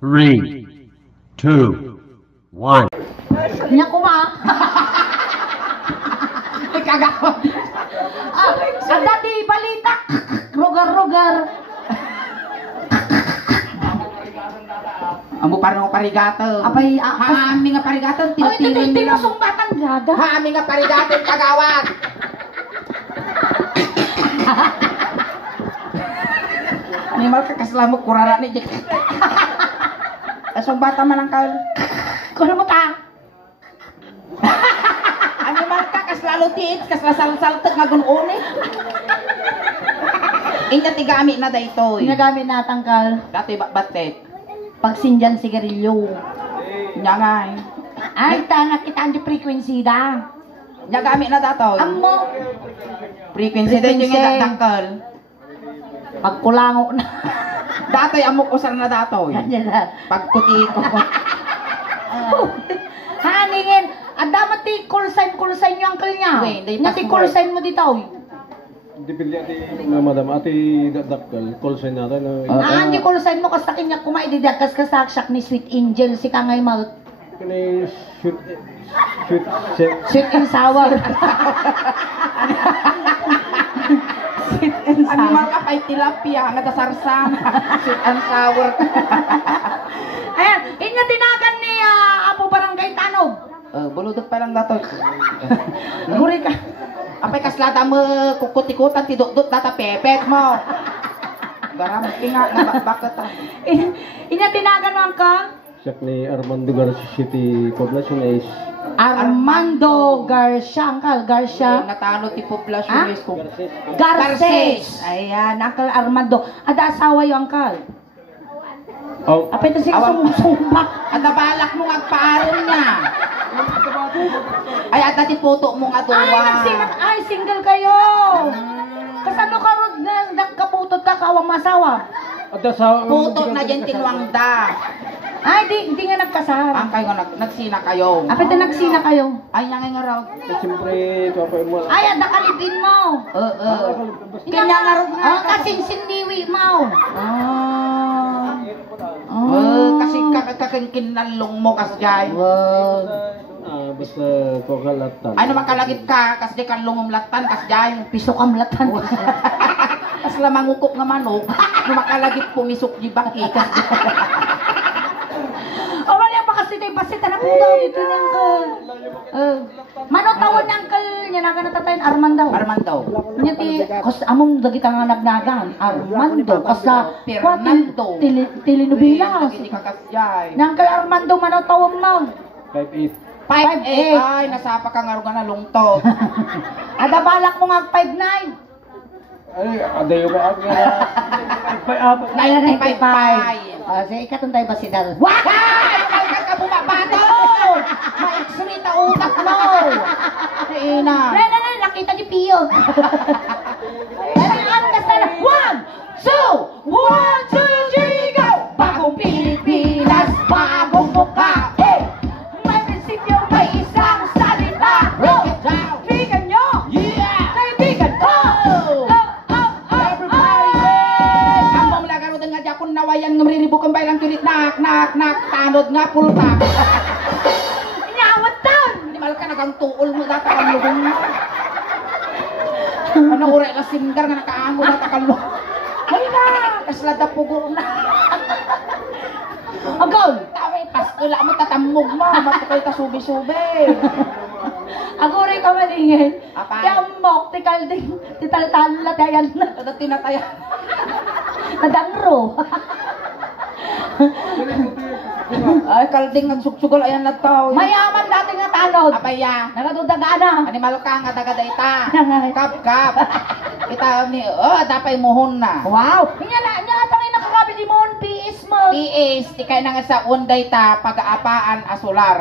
3, 2, 1. Nya kuma. Kagako. Ada di balita. Rogar-rogar. Amo parang parigato. Apay Haami nga parigato, tinutiro nila. Tinusumbatan gada. Haami nga parigato, kagawad. Animal ka kaslamok kurara ni Jack. Sumbatan man ang kal. Kuno mo ta? Animal ka kaslalo tiit, kaslasal-saltag nga gununi. Inya tigami na daytoy. Ginagamit na tangkal. Dati batet. Pagsinjan sigarilyo. Nya nga. Ay, nakita ang frequency da. Nya gamit na datoy. Amo. Frequency din yung itatangkal. Pagkulango na. Datoy amok usar na datoy. Ganyan na. Pagputi ko. Haningin. Ada mati call sign nyo uncle niya. Nati call sign mo dito. Dipili ati madam ati dakdakal call sign natin. Hindi call sign mo kasi kanya kumaididakas ka sa aksak ni Sweet Angel si Kangay Mouth. Kani shoot Sweet and sour. Sweet and Ano sour. mga kapay tilapia nga tasarsang. Sweet and sour. Ayan, inya tinagan ni Apo Barangay Tanog. Buludok pa lang datoy. Guri ka. Apay kaslata mo kukut-ikutan tidot-dot data pepet mo. Garam tinga na bakit ta. Inya tinagan mo uncle? siya ni Armando Garcia City Poblacion is Armando Garcia, Uncle Garcia. Natano ti poblasyon is kung Garces. Ayan, Uncle Armando. Ada asawa yung Uncle. oh, Apay ito siya sumusumbak. at nabalak mo agpaaron niya. Ay at ti puto mo nga duwa. Ay, single kayo. Kasano ka ron na nagkaputot ka kawang masawa? at sa Puto na dyan tinwangda. Ay, di nga nagkasal. Ang kayo nagsina kayo. Apay ito nagsina kayo. Ay nangay nga raw. siyempre papa mo Ay, ada kalipin mo. Kanya nga raw nga. Kasing siniwi mo. Kasi kakangkin mo kasjay. basta kokalatan Ay naman kalagit ka, kasjay kan lungumlatan kasjay. Piso kamlatan. Kas lamang ukok nga manok, makalagit pumisok di baki kasjay. O, wala pa kasi tayo pasita na po daw dito ni Uncle. Manotawan ni Uncle niya na kanatatayin Armando. Armando. Niya ti, kas among dagit ang nagnagan. Armando, kasa Fernando. Telenovelas. Hindi ka kasjay. Ni Uncle Armando manotawan mo. 5'8" 5'8". Ay, nasapa ka nga rin na lungtog. Ada balak mo nga 5'9". ay adayo ba ang Naya 95. 95. Sige, ikatong tayo ba si Dal? Ay, kalkan ka bumabato! Maiksurita utak mo! Ina. Na, nakita ni Pio. Ang kasala. 1, 2, 1, 2, 3, go! Bagong Pilipinas, bagong mukha. May prinsipyo, may isang salita. Break it down! Kaibigan nyo! Yeah! Kaibigan ko! Everybody! Among lagaro din nga dyan kung nawayan ng riribok ang baylang kirit nak, tanod nga pulta. Inawat tan! Di mal ka nagang tuol mo data ang lubong mo. Ano uray ka singgar nga nakaango data kang lubong. Ay na! Kaslada pugo na. Agaw! Taway, paskula mo tatamog mo. Matukay ka subi-subi. Agoray ka maningin. Apa? Yamok, tikalding, titaltal na tayan na. Ito tinataya. Nadangro. Ay, kalding nagsugsugol ayan na to. Mayaman dati nga tanod. Apaya. Nagadudagana. Animal ka nga tagada ita. Nangay. Kap. Ita ni, dapay muhon na. Wow! Inya atang nakakabi ni Mon PS mo. PS, tikay na nga sa unday ta, pag-aapaan asular.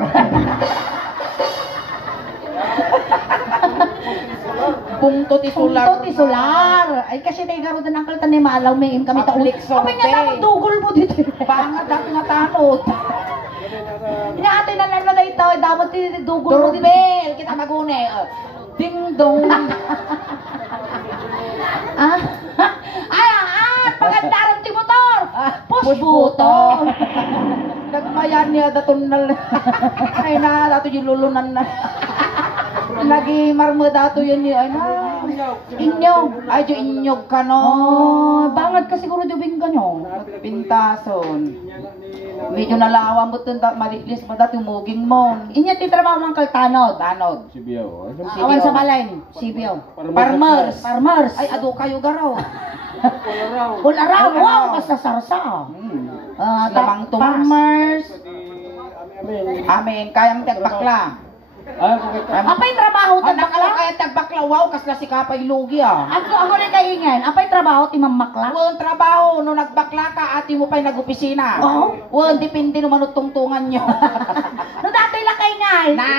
Punto ti sular. Punto ti solar. Ay kasi tayo garo din ang kaltan ni Malaw may kami taon. Public Kapag nga survey. tapos dugol mo dito. Bangat dati nga tanod. Inya ate na lang na ito. Dapat ti dugol mo dito. Doorbell, kita magune. Ding dong. Ay, pagandaran ti motor. Push Buto. Nagmayan niya daton ay na dato yung lulunan na. Lagi marmo dato yun niya na. Inyog. Ay yung inyog ka no. Oh, bangad ka siguro dubing ganyo. Pintason. Medyo nalawa mo ito, malilis mo dati umuging mo. Inya ti trabaho man kal tanod. Tanod. Sibiyaw. Awan sa balay. Sibiyaw. Farmers. Farmers. Ay, ado kayo garaw. Ularaw. Wow, kasasarsa. Lamang tumas. Farmers. Amin, kayang tagbakla. Apay trabaho Ang nakala tagbakla? kaya tagbakla, wow, kasla si kapay lugi ah. Ako rin kaingan. Apay trabaho ti mamakla? Wan trabaho, nung nagbakla ka, ati mo pa'y nag-opisina. Oo. Wan, depende naman ang tungtungan nyo. No dati lang kaingan. Na?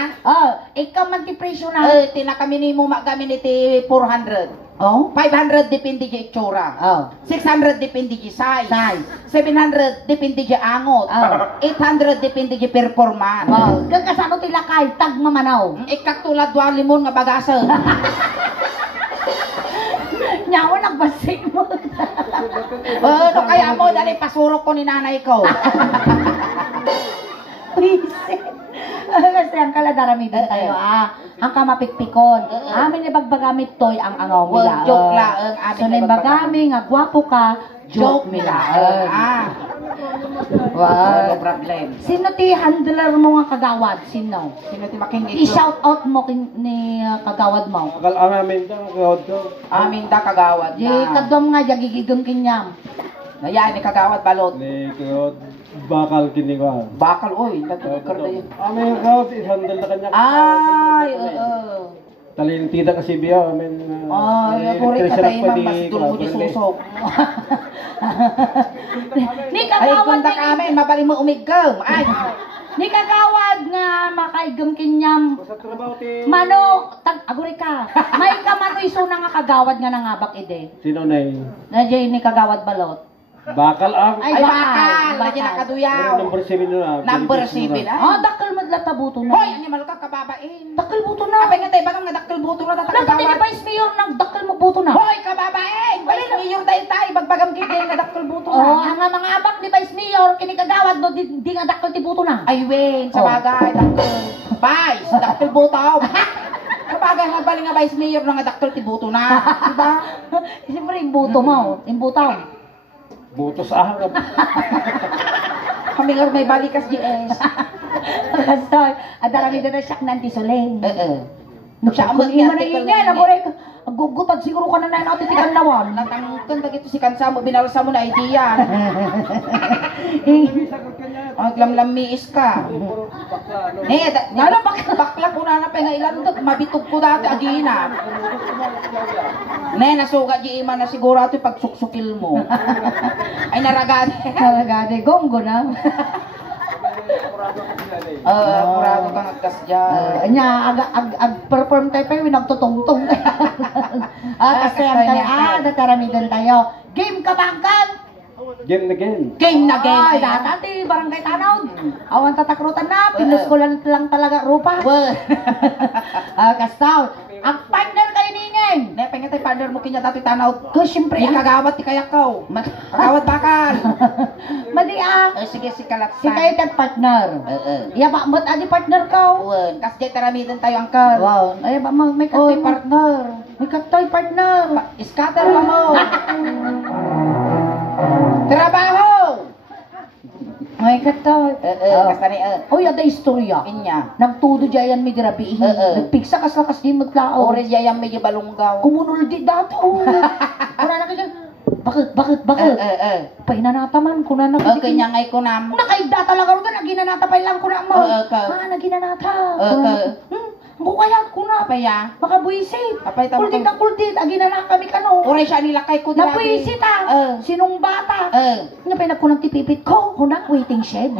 Ikaw man ti presyo na. Tina kami ni mo magamin iti 400. Oh? 500 depende di itsura. Oh. 600 depende di size. Size. 700 depende di angot. Oh. 800 depende di performance. Wow. Kung kasano ti lakay, tag mamanaw. Ikaktulad wa limon nga bagasan. Nyawa nagbasik mo. No kaya mo dali pasurok ko ni nanay ko. Wisit. Kasi ang kaladaramidan tayo, ang kamapikpikon. Amin ni bagbagamit toy ang angaw Well, mila. joke laeng, amin So ni bagami nga gwapo ka, joke mila. No Wow. problem. Sino ti handler mo nga kagawad? Sino? Sino ti makingit ko? I-shout out mo ni kagawad mo. Akal ang amin daw, kagawad ko. Amin da kagawad Di na. kadom nga jagigigong kinyam. Naya ni kagawad balot. Ni kagawad, bakal kini ko. Bakal oy, nagkakar yun. Amin kagawad, isandal na kanya. Ay, Talin tita kasi biyaw, amin. Ay, puri ka tayo man, mas dulmo di susok. Ni Ay, kagawad gunda ni kami, mabali mo umigam. Ay, ni kagawad nga makaigam kinyam. Sa trabaho ti... Mano, aguri ka. May kamano iso na nga kagawad nga nangabak ide. Sino na yun? Nadya ni kagawad balot. Bakal ang... Ay, ay bakal, bakal, bakal. lagi nakaduyaw. Number 7 na. Number 7 ah. Dakal maglatabuto na. Hoy, animal ka kababain. Dakal buto na. Abay nga tayo, bakang nga dakkel buto na Nakatini tatakagawad. ba mayor nagdakal mo buto na? Hoy, kababain! Vice Mayor dahil tayo, bagbagam kigil nga dakkel buto Oh, na. ang nga mga abak ni Vice Mayor, kini kagawad no, di nga dakal ti buto na. Ay, wen, sa bagay, dakkel. Vice, dakkel buto. Sa bagay, nga bali nga Vice Mayor na nga dakkel ti buto na. Diba? Siyempre, yung buto mo, yung butaw. Butos ahang. Kami nga may balikas GS. Kasi, adarami na siya nanti suling. Siya ang Kung ima na mag-article ingay, na nagurek, agugutag siguro ka na natin tikan lawan. Natangkan dagito si kansa mo, binalsa mo na idea. Ang lamlamiis ka. Bakla ko na na pa nga ilan to, mabitog ko dati agina. Nasuga di ima na siguro ito pagsuksukil mo. Ay naragad. Talagade, gonggo na. Kurado kang agkas dyan. Nya, ag-perform tayo pa yung nagtutungtong. Kasi ang tayo, dataramidan tayo. Game kabangkan! Game na game. Game na game. Ay, dati, barangay Tanaw. Awan tatakrutan na, pinus ko lang talaga rupa. Kastaw, ang partner kayo ningin. Ne, pengen tayo partner mo kinya dati tanaw. Ko, siyempre, Di kagawat, di kayakaw. Kagawat bakal. madi ang, Sige, si kalatsan. si kayo tayo partner. Iya ba, ba't adi partner ka? Uwan, kas di taramidan tayo angkal. Wow, ay ba, may Oy, katoy partner. May katoy partner. Scatter pa mo. Trabaho! May katoy. Kas ni Oy, ada istorya. Inya. Nagtudo diyan mi dirabihin. Nagpigsa kas di maglao. Ores yayang medyo balunggaw. Kumunul di dato. Wala na kayo. Bakit? Pahinanata man, kuna na. Okay, nyangay ko nam. Nakaigda talaga rin, naginanata pa lang kuna mo. Naginanata. Ang kaya kuna. Apaya. Makabuisit. Apay tamo. Kuldit na kuldit, aginana kami kano. Ores siya nilakay ko dirabi. Nabuisit Sinong bata? Nga pinagkunang tipipit ko, hunang waiting shed.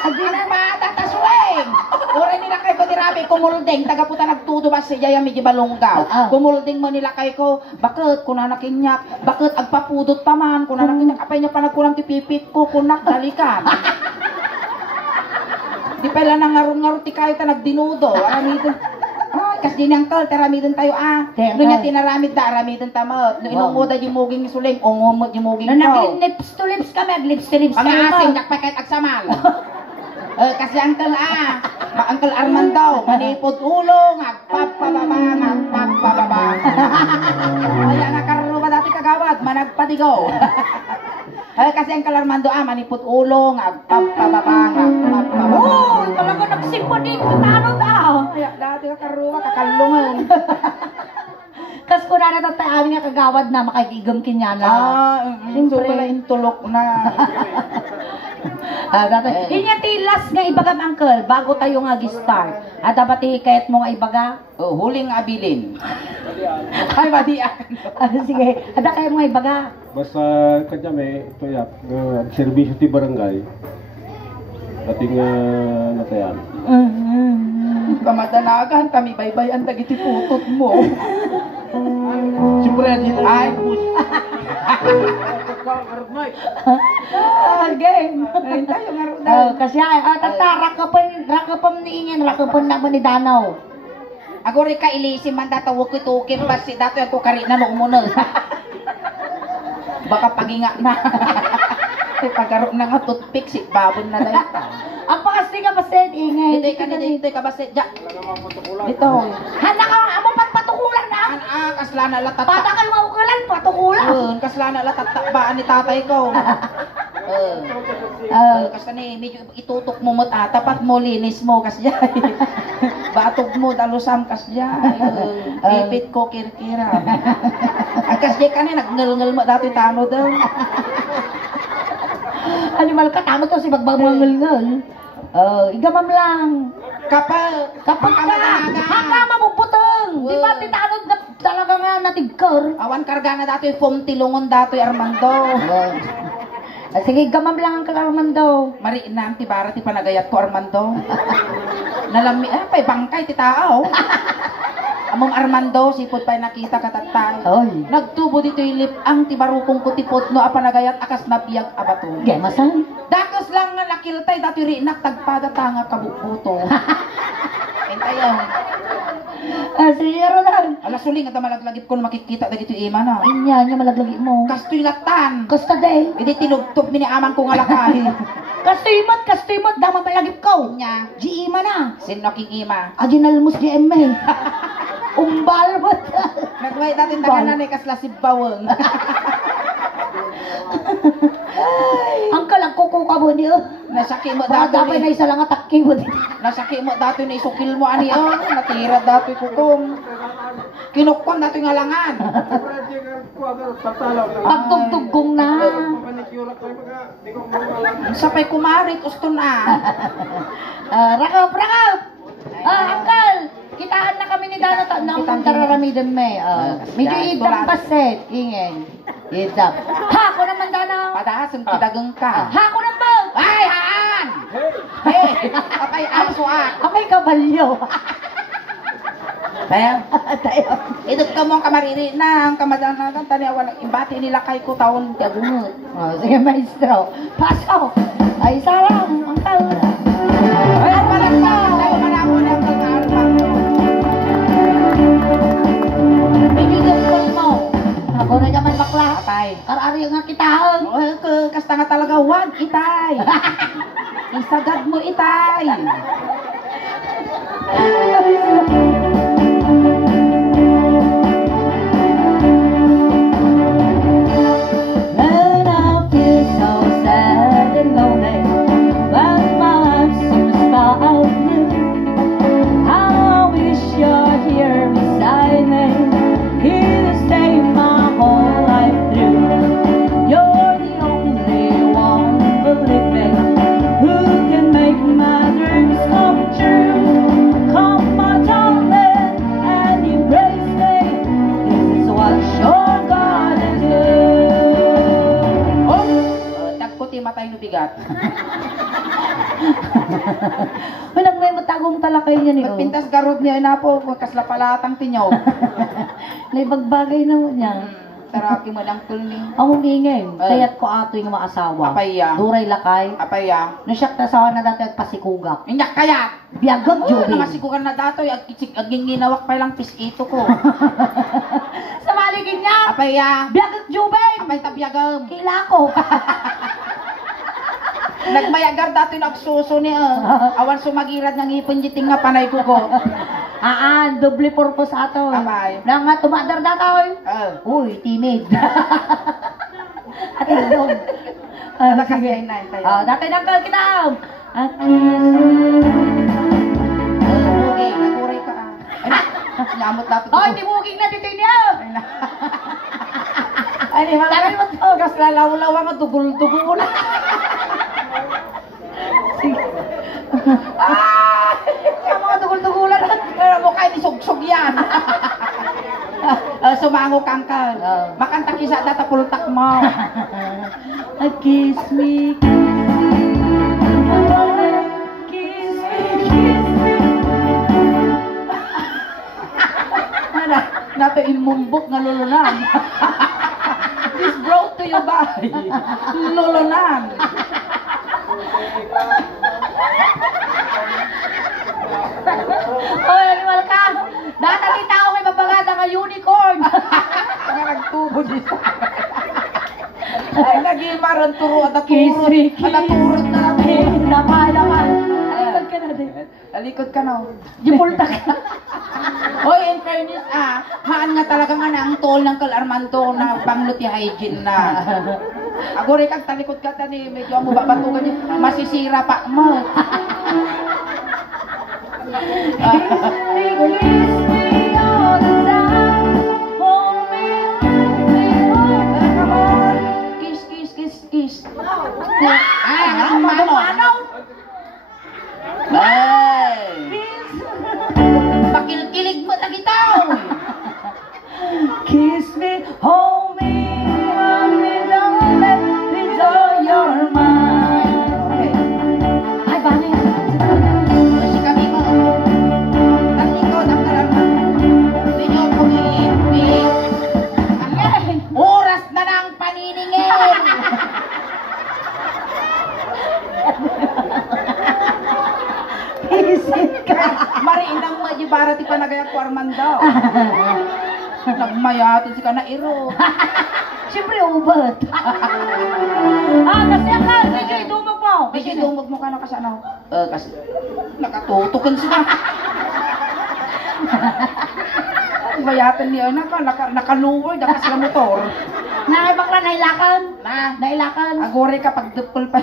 Agina bata tasweng. Ores nilakay ko dirabi, kumulding. Tagaputa nagtudo ba si Jaya medyo balunggaw. Kumulding mo nilakay ko. Bakit? Kuna nakinyak. Bakit? Agpapudot pa man. Kuna nakinyak. Apay niya pa nagkunang tipipit ko. Kunak dalikan. Di pala nangarong-ngaro ti kayo ta nagdinudo. Ay, Kas din ang kal, taramidin tayo Te, No nga Uncle. tinaramid da, aramidin tamo. No inumuda yung muging suling, ungumot yung muging Na ko. nag-lips to lips kami, ag-lips to lips Ang kami. asin, nakpakit agsamal. Kasi Uncle Uncle Armando, manipod ulo, ngagpapababa, ngagpapababa. Kaya nga karulo ba dati kagawad, managpadigaw. Kasi Uncle Armando, manipod ulo, ngagpapababa, ngagpapababa. Oo, talaga nagsimponing kutano daw. Kaya dati ka karulo, kakalungan. Kas ko na natatayaan nga kagawad na makikigam kinyana. So pala intulok na. Dapat inya tilas nga ibagam uncle bago tayo nga gi-start. Dapat hikayat mo nga ibaga. Huling abilin. Ay, badian. Sige, ada kayo mo nga ibaga. Basta kanya may ito ya, servisyo ti barangay. Ating natayan. Kamadanagan, kami baybayan, dagiti putot mo. Siyempre, Ay, Game. ay, tayo nga rin. Kasi tata rakapam ni ingin, rakapam na ni Danaw. Ako rin ka ilisim man datawag ko itukin, basi dato yung kukari na noong muna. Baka paginga na. Ay, pagkaroon na nga toothpick, si babon na dahil. Ang pakasti nga basit ingay. Dito ka basi, ja. Dito. Handa ka amo patukulan na. Kasla na Pada latata. kayo maukulan patukulan. Kasla na latata baan ni tatay ko. Kasi ni, medyo itutok mo mo tapat mo, linis mo kasya. Batog mo, dalusam kasya. Bipit ko, kirkira. Ang kasya ka na, nagngal-ngal mo dati tano daw. Animal ka tama to si bagbang mga ngal-ngal. Igamam lang. Kapag Kapag haka mabuputeng. Di ba titanod na talaga nga natigkar. awan karga na dati yung foam tilungon dati Armando. Sige, gamam lang ang Armando. Mari na ang tibara ti panagayat ko Armando. Nalami, pa'y bangkay ti tao. Among Armando, sipod pa'y nakita katatay. Oy. Nagtubo dito yung lip ang tibarukong ko tipod no apanagayat akas nabiyag abato. Gemasan. Dakos lang nga nakiltay dati rinak tagpada tanga kabukbuto. Entayaw. Sige, Rodan. Ala suling at malaglagip ko na makikita dagito ima na. Inya, malaglagi mo. Kastoy latan. Kasta day. Hindi tinugtog mi ni amang kong alakay. Kastimot, dama malagip ko. Nya, Di ima na. sino king ima? Ajinalmus di emme. Umbal mo. Nagway datin taganan ni kasla si bawang. Ang kalang kuko ka mo niyo. Nasaki mo Baka dati dapat na ni. isa lang atakki mo. Nasaki mo dati ni isukil mo ani natira dati ko kong. Kinukwan dati nga langan. Pagtugtugong na. Sapay kumarit usto na. Rakap. Uncle, kitaan na kami ni Dano ng tararamidan me. Medyo Yan, idam tulad. paset. Ingin. Idam. Hako naman Dano. Padahas ang kidageng ka. Hako naman. Ay, haan! Hey! Kapay aso Amay kabalyo. Tayo. Tayo. Idot ka mo ang kamariri na ang kamadanagan taniawan ang imbati nila kay ko taon tiagungot. Sige, maestro. Pasok. Ay, salam. Uncle. Ay, palagpas! Tayo malabo na ang kalkarpan. Medyo dapol mo. Ako na naman bakla. Patay. Karari nga kitaan. Ay, kasta nga talaga, wag itay. Isagad mo itay. When I feel so sad and lonely, when my life seems about you, how I wish you're here beside me, here to stay my whole life through. You're the only one believing who can make my dreams come true. Come, my darling, and embrace me. This is what you're gonna do. Tagputi matay no bigat. Walang may matagong talakay niya ni O. Magpintas garod niya na po, kaslapalatang tinyaw. May bagbagay na mo niya. taraki mo ng kulni. Ang ingay, kayat ko ato yung mga asawa. Apaya. Duray lakay. Apaya. Nasyak na asawa na dati at pasikugak. Inyak kaya. Biyagot, Jubin. Namasikugan na dato, aging ginawak pa lang pisito ko. Sa maligin niya. Apaya. Biyagot, Jubin. Apay tabiyagam. Kila ko. Nagmayagar dato yung nagsuso niya. Awan sumagirad ng ipon jiting nga panay ko ko. Doble purpose ato. Abay. Nang nga tumadar datoy. Uy, timid. At ito. Nakasiyay na tayo. Dati nang kalkitaw. At Okay, naguray ka. Nyamot dato. oh, hindi booking na dito niya. Ay, di ba? Tagal mo to. Gas lalaw-law nga dugul-dugul. Sige. Ang mga tugul-tugulan. Pero mukha ni sugsug yan. Sumango kang ka. Makanta kisa tatapultak mo. Kiss me, kiss me, kiss me. Nato ilmumbok nga lulunan. This brought to you by lulunan. Oy, animal ka. Data di tao may mabagada nga unicorn. Nga nagtubo dito. Ay, nagimaran turo at Kiss aturo. me, kiss At aturo na lang. Naman. Alikod ka na din. Alikod ka na. Jipulta ka. Hoy, in fairness, haan nga talaga nga na ang tol ng Armando na banglot yung hygiene na. Agore kag talikod ka tani, medyo mo babatugan niya, masisira pa mo. Kiss me all the time. Hold me, Come on. Kiss, kiss, kiss, kiss. Ay, ang mano. Ay. Pakilkilig mo na gitaw. Kiss me, hold me, don't let me know you're mine. Okay. Ay, paano yan? Kasi kami mo. At ikaw ng kalamang. Hindi nyo pumipig. Oras na ng paniningin. Isip ka. Mariinang majibara ti panagayat ko Armando. Nagmayatin si ka na iro. Siyempre, ubat. Kasi ka, medyo idumog mo. Kasi dumog mo ka na kasi ano. Kasi nakatutukan sila. Bayatan niya na ka, nakaluward ako sa motor. Nakibakla, nailakan. Na, Nailakan. agore ka pag dupol pa.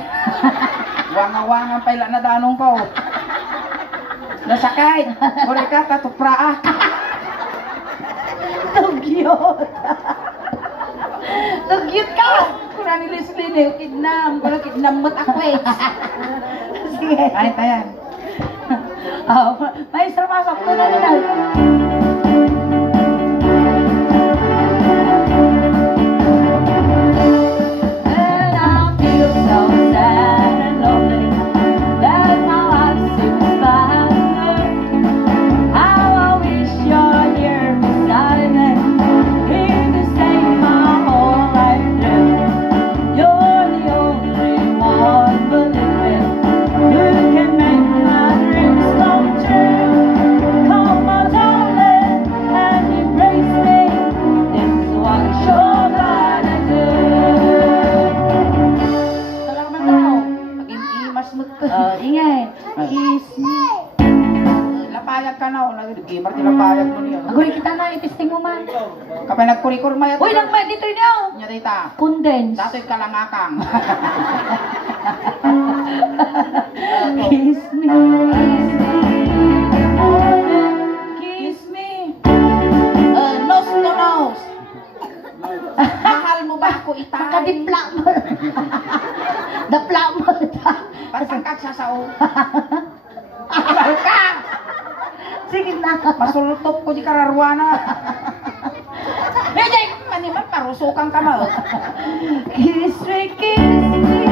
Wanga-wangan pa ila na danong ko. Nasakay. Agore ka, tatupra. Tugyot. Tugyot ka. Kuna ni Leslie, kidnam. Kuna kidnam mo't ako eh. Sige. Ay, tayan. Maestro, masok. Tunan na. And I feel so sad and lonely that my life seems bad. How I wish you're here beside me, here to stay my whole life through. You're the only one, believe me, who can make my dreams come true. Come on, darling, and embrace me. This is what I'm sure gotta do. Salamat daw. Aging imas mo to. Ingay. Kiss me. Lapayag ka na. Gamer, tinapayag mo niya. Agoy kita na, itisting mo man. Kapag nagkurikor mayat. Uy, nagmay dito niyo. Nya dita. Condense. Dato'y kalangakang. Kiss me. Kiss me. Nose to nose. Mahal mo ba ako itay? Makadipla mo. Dapla mo. Pasangkag sa sao. Mahal ka! Sige na. Masultop ko di kararwana. Medyo maniman parusukan ka mo. Kiss me, kiss me.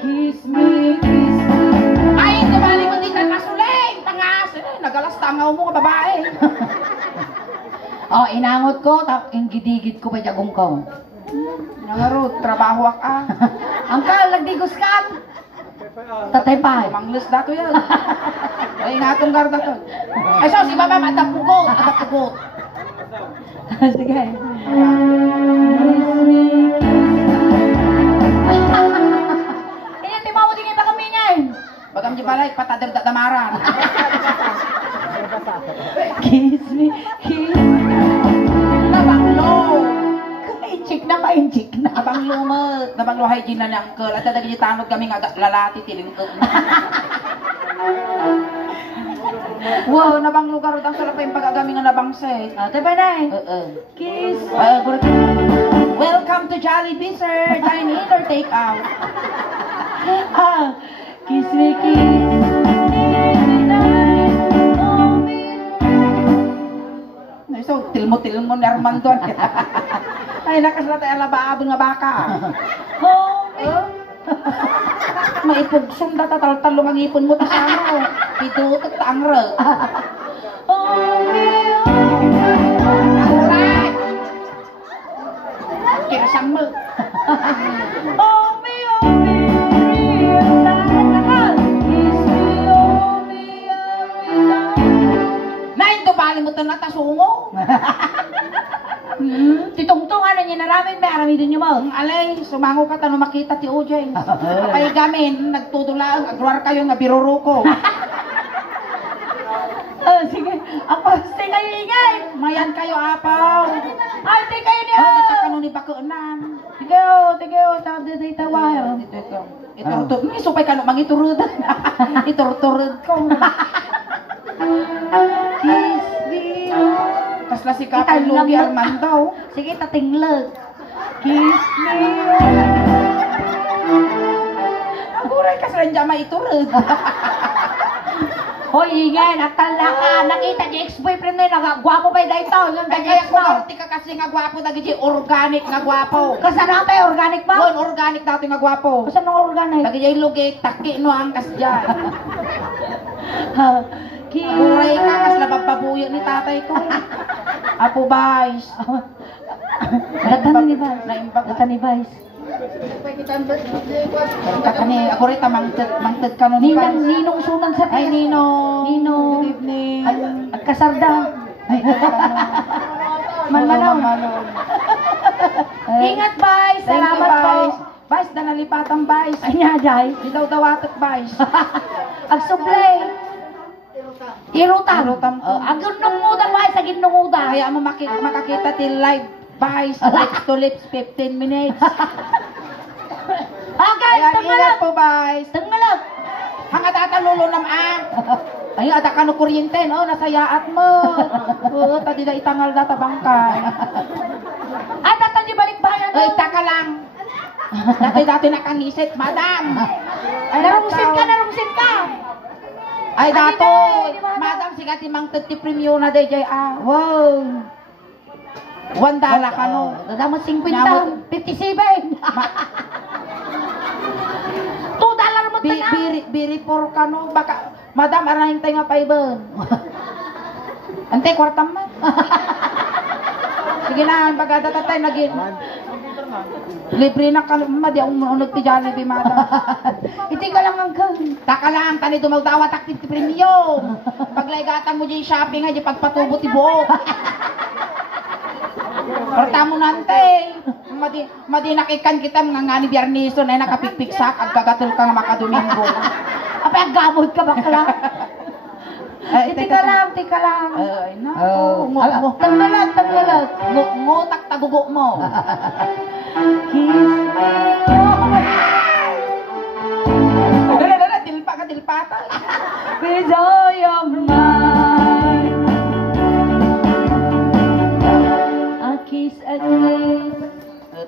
Kiss me, kiss me. Ay, tumali mo di ka masuling! Tangas! Nagalas tangaw mo ka babae. Oh, inangot ko, yung gidigit ko pa jagong ko. Nangarot, trabaho ka. Angkal, nagdigos ka. Tatay pa. Mangles dato yan. Ay nga itong garda to. Ay so, si mama, atapugot. Atapugot. Sige. Iyan, di mo din iba kami ngayon. Bagam di balay, patader da damaran. Kiss me, kiss me. Nabanglo. Ka-inchik na, ma-inchik na. Nabanglo mo. Nabanglo hygiene na ni uncle. At dagi tanod kami nga lalati tiling ko. Wow, nabanglo ka rin. Ang sarap pa yung pag-agami nga nabangse. Ate ba na eh? Kiss. Welcome to Jollibee, sir. Dine in or take out? Kiss me, kiss. So, tilmo-tilmo ni Armando. Ay, nakasala tayo alabaado nga baka. Maipugsong datatal-talong ang ipon mo. Tasano, pidutot tangre. Alright! Kirasang mo. Bali mo ito natasungo. Titungtong ano niya naramid, may aramidin niyo mo. Ang alay, sumango ka tanong makita ti Ujay. Kapay gamin, nagtutulaan, agruar kayo nga biruro ko. Sige, ako, stay kayo ingay. Mayan kayo, apaw. Ay, stay kayo niyo. Natakano ni Bakoonan. Tigayo, tabi tawayo. Iturutod, may supay ka no, mangiturud. Iturutod ko. Kiss me. Kasla si Kapay Lugi Armando. Sige, tatinglag. Kiss me. Aguray ka sa ranja maiturud. Hoy, ingay, natala ka. Nakita niya ex-boyfriend na yun. Nagagwapo pa yung dahito. Yung Ay, kanya kaya ko karti ka kasi nga gwapo, dagi organic nga gwapo. Kasana tayo, organic ba? Bon, organic dati nga gwapo. Kasana organic? Lagi jay lugi, taki no ang kasya. Kiss. Buray ka, kas labagbabuyo ni tatay ko. Apo Bays. Datan ni Vice. Naimbag. Datan ni Vice. Kani, ako rin mangted ka nun. Ninong sunan sa Ay, Nino. Nino. Good evening. At kasarda. Manmanaw. Ingat, Vice. Salamat po. Bays, danalipatang Bays. Ay nga, Jai. Di daw dawatot Bays. Agsuplay. Irutan. Irutan ko. Ang ginungudan, Vice. Ang ginungudan. Kaya mo makakita til live Bays, lips to lips, 15 minutes. Okay, Ayan, ingat tanggalap. po Bays. Tanggalap. Ang atata lulunam ang. Ay, ada ka no kuryente, no? Nasayaat mo. Oo, tadi da itangal data bangkay. Ay, tatan di balik bayan. Ay, taka lang. Dati nakangisit, madam. Ay, Narungsin ka. Ay, dato. Ay, di ba? Madam, siga timang 30 premium na day jay ah. Wow. $1 ka no. Dadamot 50. Nyamot. 57. $2 mo tanang. Biri por ka no. Baka, madam, arahin tayo nga paiban. Ante, kwartam man. Sige na, bagada tatay naging. Libre na ka, madi ang unag ti Jollibee, madam. Iti ka lang ang gang. Taka lang, tani dumagdawa takti ti premium. Paglaygatan mo dyan shopping, di pagpatubo ti buhok. Korta mo nante. Madi nakikan kita mga nga ni Biyarniso na nakapikpiksak, agkagatul ka nga makadomingo. Apa ang gamot ka bakla? Iti ka lang. Ay, na. Tanggalat. Ngutak tagugo mo. Kiss me. Dala, dilpata. With all your mind. A kiss.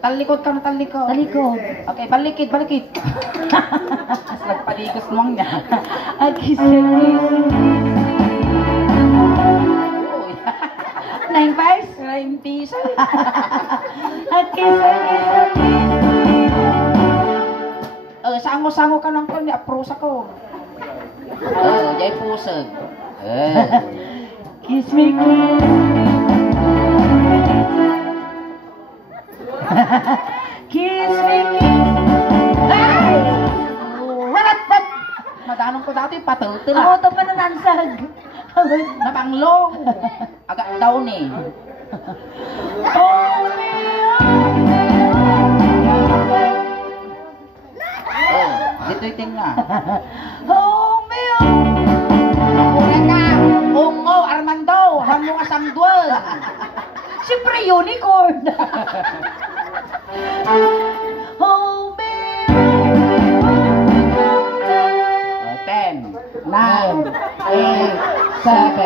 Talikod ka na talikod. Talikod. Okay, balikid. As nagpaligos nuwang niya. A kiss. Uy. 9 pies? 9 pesos. A kiss. Sango-sango ka ng kanya, apros ako. Jay pusag. Kiss me, kiss me. Nabanglong. Agak daw ni. Oh, dito itin nga. Una ka, Ungo, Armando, hamo ka sangduan. Siyempre, unicorn. Ten, 9, 8, 7,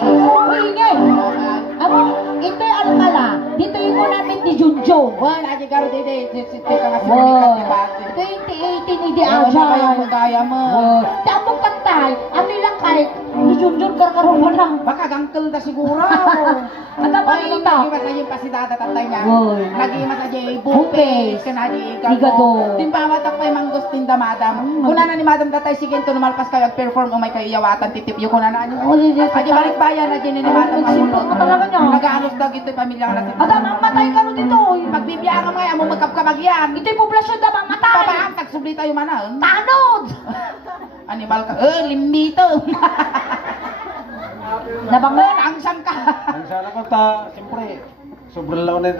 6. Uy, ingay. Amo, ito yung alkala. Dito yung natin ni Junjun. Wan, aja karo dede, dito ka nga Wow. sikat Ito yung ti-18 ni Di Ano Aja. ba yung magaya mo? Tapos pantay, ano lang kay ni Junjun karkarong mo lang. Baka gangkel ta siguro. At ang pakita. Naging mas yung pasidata tatay niya. Woy. Naging mas aja Bupes. bupes. Kanadi Igado. Timpawat ako yung manggos tinda madam. Kuna na ni madam tatay sige to numalpas kayo perform o may kayo yawatan titip yung kuna na Oh, di. Aja balik bayan na din ni madam. Simple ka talaga niya. Nag-aalos daw ito yung pamilya ka natin. At ang matay ka rin dito. Pagbibiyakan mo ngayon, mo magkapkabag yan. Ito yung poblasyon na bang matay. Papaang, tagsubli tayo mana. Tanod! Animal ka. limbito. Nabangon. Ang sang ka. Ang sana ko siyempre, sobrang launin.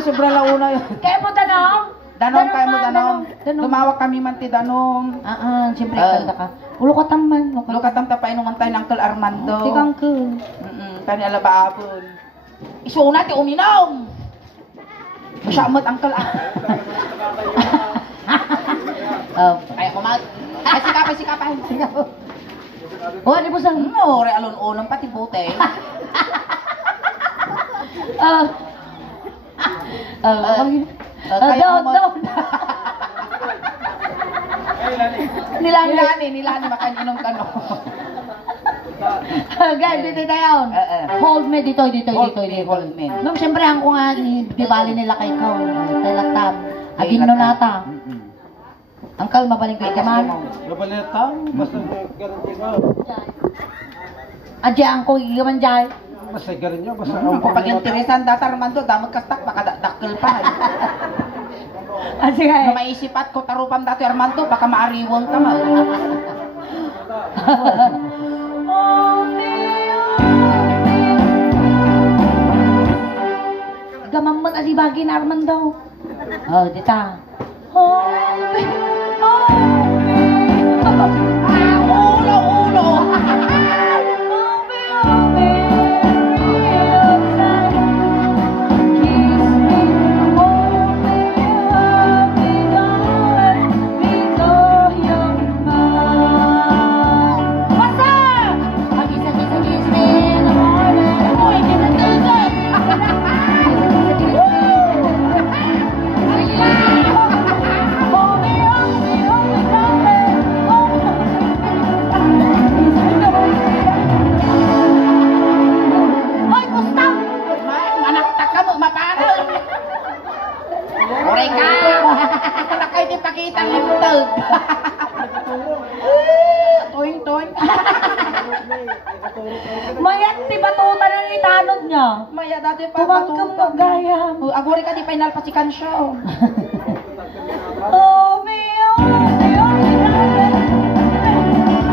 Sobra launa yun. Kaya mo tanong? Danong kayo mo, danong. Danong. Lumawak kami man ti danong. Siyempre kanta ka. Ulo ka taman. Lukatam tapay nung tayo ng Uncle Armando. Tikang ka. Tani alabaabon. Isuna ti uminom. Masyamot Uncle Ay, kumat. Ay, sikapay. Oh, di po sa... No, realon unong pati bute. Down. Nilani makaninom ka no. Guys, dito tayo. Hold me dito. Hold me. Nung siyempre ang ko nga, di bali nila kay ikaw. Talatam. Agin no nata. Angkal, mabaling ko ikaman. Nabalita, basta garanti ko. Adya ang ko ikaman dyan. Basta garin nyo, basta Kapag interesan data Armando, damag kastak, baka dakkel pa. Sige. Na maisipat ko tarupam dati Armando, baka maariwang ka man. Gamamot alibagi na Armando. Dita. Ulo! Manaktak ka mo, maparang. Uray ka! Wala kayo di pakita ng limtag. Toing. Mayat, di batuta ng itanod niya. Maya dati pa Tumang kang magaya. Aguri ka di final pasikan show.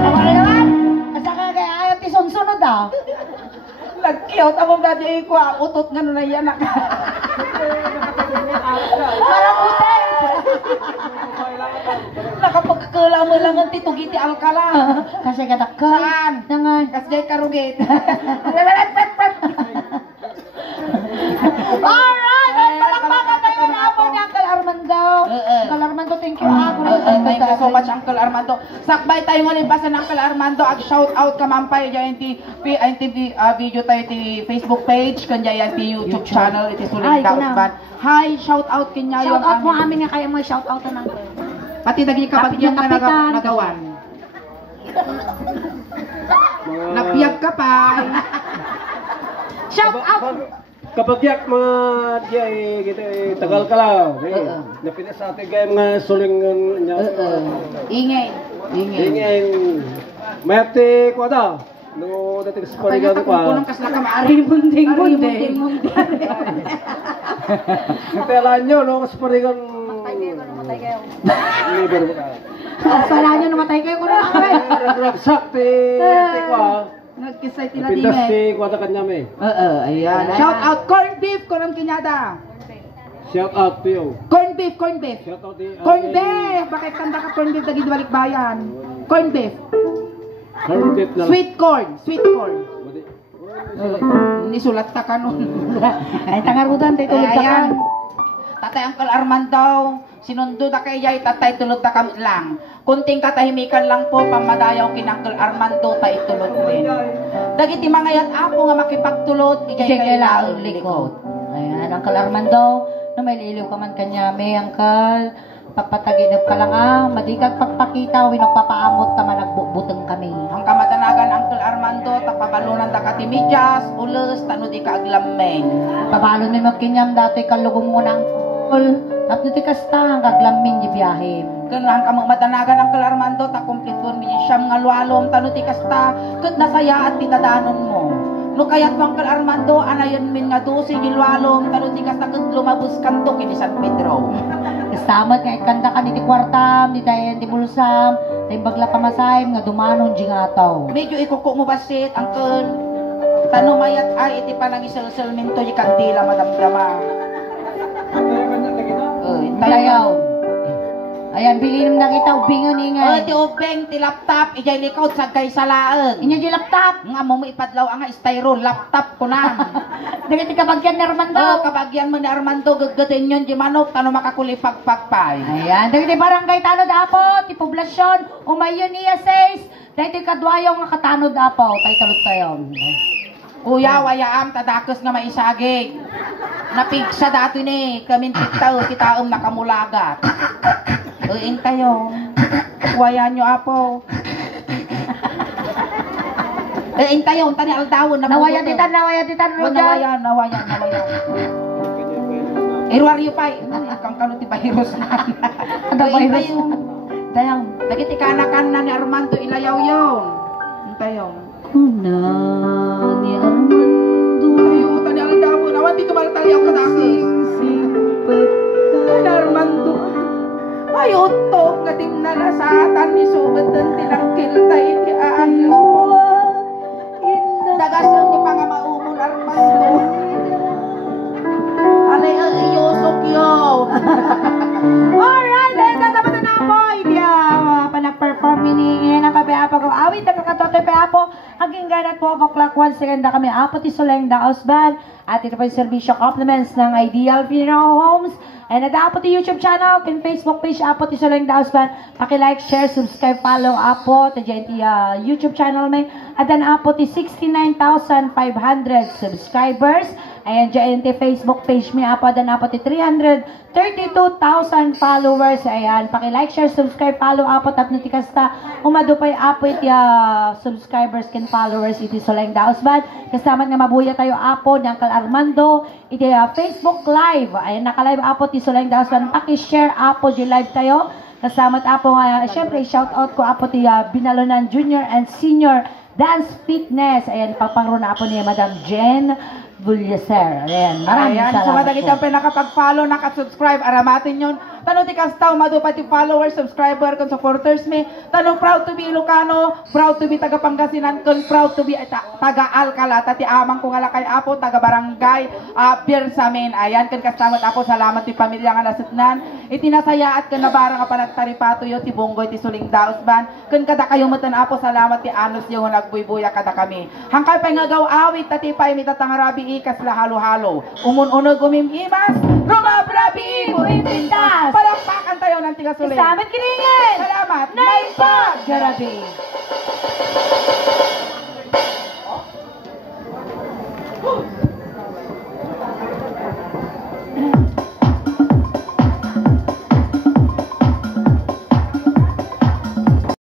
Wala naman. Asa ka kaya ayaw ti sunsunod ah. Nag-cute ako dati ko, utot nga nun na yan. Parang utay. Nakapagkakala mo lang ang titugiti alkala. Kasi kadakay. Saan? Nangan. Kasjay karugit. Alright! Ay, palakpakan tayo ng apo ni Uncle Armando. Uncle Armando, thank you ah. Thank you so much, Uncle Armando. Sakbay tayo nga rin pa sa Uncle Armando. Ag shout out ka mampay dyan video tayo ti Facebook page. Kanya yan ti YouTube channel. Iti Ay, sulit daos kuna. ban. Hi, shout out kanya Shout out mo amin nga kaya mo shout out na Uncle. Pati naging kapagyan ka Kapitan. nagawan. Napiyag ka pa. Shout out! Kapag yak mga diya kita tagal ka lang. Napinas sa atin kaya mga suling niya. Ingay. Ingay. Mayati ko da. No dati sa parigan ko. Kulang kasla ka maari munding. Natelan nyo no sa parigan. Liber mo ka. Sala nyo namatay kayo ko na Uncle. Ragsak ti ko. Nagkisay tila Pindas di si Kwata Kanyame. ayan. Shout out corn beef ko ng kinyada. Shout out to you. Corn beef, corn beef. Shout out to Corn beef! Bakit kanta ka corn beef dagid balik bayan? Corn beef. Corn beef na lang. Sweet corn, sweet corn. Madi- Nisulat ta ka nun. Ay, tangarudan, tayo tulog ka. Ayan. Tatay Uncle Armando, sinundo na kay Yay, tatay tulog na kami lang. Kunting katahimikan lang po, pamadayaw kin Uncle Armando, tay tulog din. Dagiti mga yan apo nga makipagtulot, ijay Kaya kay laang likod. Ayan, Uncle Armando, na may liliw ka man kanya, may Uncle, papataginap ka lang madigag pagpakita, winagpapaamot naman nagbubutang kami. Ang kamatanagan Uncle Armando, tapabalunan da kati medyas, ulos, tano di ka aglamen. Pabalon may magkinyam dati kalugong mo ng tapos di kasta ang kaglamin di biyahim. Kanang kamatanagan Uncle Armando, ta kumplitun mi siyam nga lualom, tano di kasta, ket nasaya at tinadanon mo. No kayat Uncle Armando, anayon min nga 12 gilwalom, tano di kasta ket lumabos kanto kini San Pedro. Kastamat nga ikanda ka ni kwartam, ni tayo di bulusam, tayo bagla pamasayim nga dumanon di nga ataw. Medyo ikuko mo basit, Uncle. Tano mayat ay iti pa nang iselselminto di kandila madamdama. Tayaw. Ayan, bilin na kita ubingan ingay. Ti ubeng, ti laptop, ijay likod sa kay salaan. Inya di laptop. Nga mo ipadlaw ang styro, laptop ko na. Dagat ikabagyan ni Armando. Kabagyan mo ni Armando, gagatin yun, di manok, tano makakuli pagpagpay. Ayan, dagat barangay tanod apo, ti poblasyon, umayon niya says, dahil kadwayaw nga katanod apo, tayo talot tayo. Kuya, wayaam, tadakos nga maisagig. Napigsa dato ni, kamin titaw, titaom nakamulagat. Uing tayo. Waya nyo apo. Uing tayo, tani aldawon. Nawaya ditan, Roger. Nawaya. Irwaryo pa, kang kano ti virus na. Ano virus? Tayang. Lagi ti kanakan na ni Armando ilayaw yun. Tayo. Kuna ni Armando. Tayo, tani aldawon. Awan dito malataliyaw kadakos. Tani Armando. Ay, utok nga din nalasatan ni Subatan tinangkil tayo ti aayos mo. Dagasang ni pangamaumon Armando. Alay, iyosok yo. Alright, dahil tatapat na po, panag-perform miningin ang kape apo ko. Awit, nakakatote pe apo. Hanggang ganat po, o'clock once again kami apo ti Soleng Daos Band. At ito po yung servisyo compliments ng Ideal Funeral Homes. And at apo ti YouTube channel, kin Facebook page apo ti Soleng Daos Band. Paki-like, share, subscribe, follow apo ti YouTube channel may. At dan apo ti 69,500 subscribers. Ayan, dyan ti Facebook page may apo, dan apo ti 332,000 followers. Ayan, paki-like, share, subscribe, follow apo, tapno ti kasta, umadupay apo iti subscribers ken followers iti Soleng Daos Band. Kastaman nga mabuya tayo apo ni Uncle Armando, iti Facebook live. Ayan, naka-live apo ti Soleng Daos Band. Paki-share apo, di live tayo. Kastamat apo nga, syempre, shout out ko apo ti Binalonan Junior and Senior Dance Fitness. Ayan, pagpangro na apo ni Madam Jen Bulyaser. Ayan, maraming Ayan, salamat sumadagit ang pinakapag-follow, nakasubscribe, aramatin yun. Tanong ti kastaw, madupati followers, subscriber, kung supporters me. Tanong proud to be Ilocano, proud to be taga Pangasinan, kung proud to be taga Alcala, tati amang kung alakay apo, taga barangay, Birsamin. Ayan, kung kastamat apo, salamat ti pamilya nga nasutnan. Itinasaya at kung nabara nga panagtaripato yun, ti Bunggoy, ti Suling Daos Band. Kung kada kayo matan apo, salamat ti Anos yung nagbuybuya kada kami. Hangkay pa nga gaw awit, tati pa imitatangarabi ikas la halo-halo. Umun-unog umimimas, rumabrabi, buhitintas. Palakpakan tayo ng tiga Suling. Isamet kilingin! Salamat. Naipag! Garabi!